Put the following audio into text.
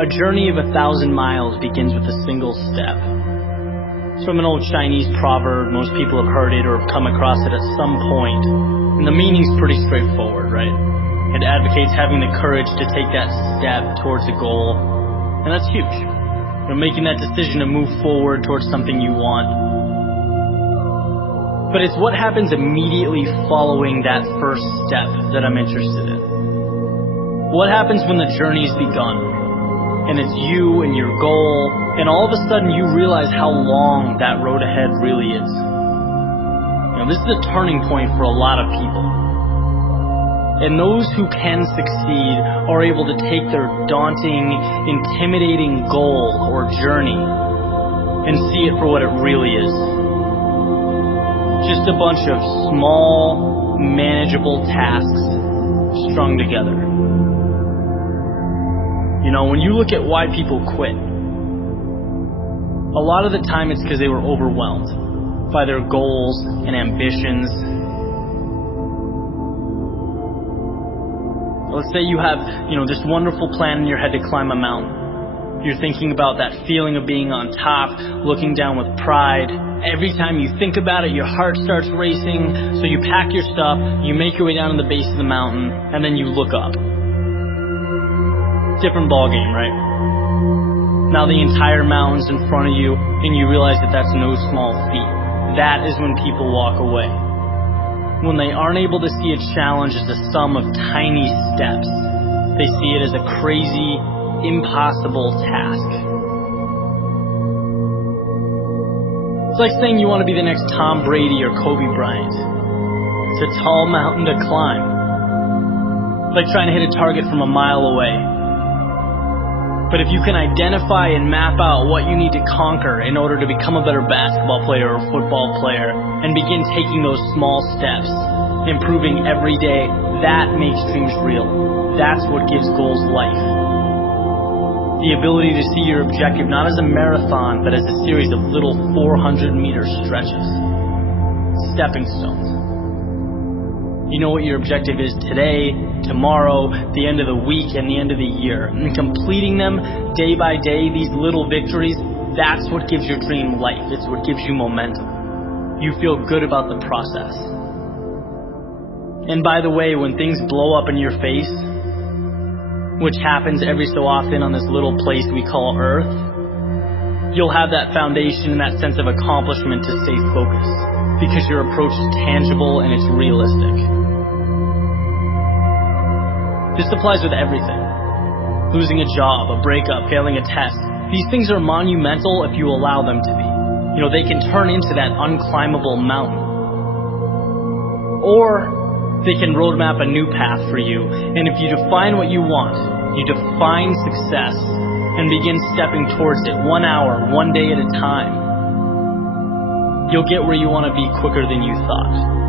A journey of 1,000 miles begins with a single step. It's from an old Chinese proverb. Most people have heard it or have come across it at some point. And the meaning's pretty straightforward, right? It advocates having the courage to take that step towards a goal. And that's huge. Making that decision to move forward towards something you want. But it's what happens immediately following that first step that I'm interested in. What happens when the journey's begun? And it's you and your goal, and all of a sudden you realize how long that road ahead really is. This is a turning point for a lot of people. And those who can succeed are able to take their daunting, intimidating goal or journey and see it for what it really is. Just a bunch of small, manageable tasks strung together. When you look at why people quit, a lot of the time it's because they were overwhelmed by their goals and ambitions. Let's say you have, this wonderful plan in your head to climb a mountain. You're thinking about that feeling of being on top, looking down with pride. Every time you think about it, your heart starts racing. So you pack your stuff, you make your way down to the base of the mountain, and then you look up. Different ball game, right? Now the entire mountain's in front of you, and you realize that that's no small feat. That is when people walk away. When they aren't able to see a challenge as a sum of tiny steps, they see it as a crazy, impossible task. It's like saying you want to be the next Tom Brady or Kobe Bryant. It's a tall mountain to climb. It's like trying to hit a target from a mile away. But if you can identify and map out what you need to conquer in order to become a better basketball player or football player and begin taking those small steps, improving every day, that makes dreams real. That's what gives goals life. The ability to see your objective not as a marathon, but as a series of little 400-meter stretches. Stepping stones. You know what your objective is today, tomorrow, the end of the week, and the end of the year. And completing them day by day, these little victories, that's what gives your dream life. It's what gives you momentum. You feel good about the process. And by the way, when things blow up in your face, which happens every so often on this little place we call Earth, you'll have that foundation and that sense of accomplishment to stay focused, because your approach is tangible and it's realistic. This applies with everything. Losing a job, a breakup, failing a test. These things are monumental if you allow them to be. They can turn into that unclimbable mountain. Or they can roadmap a new path for you. And if you define what you want, you define success and begin stepping towards it 1 hour, 1 day at a time, you'll get where you want to be quicker than you thought.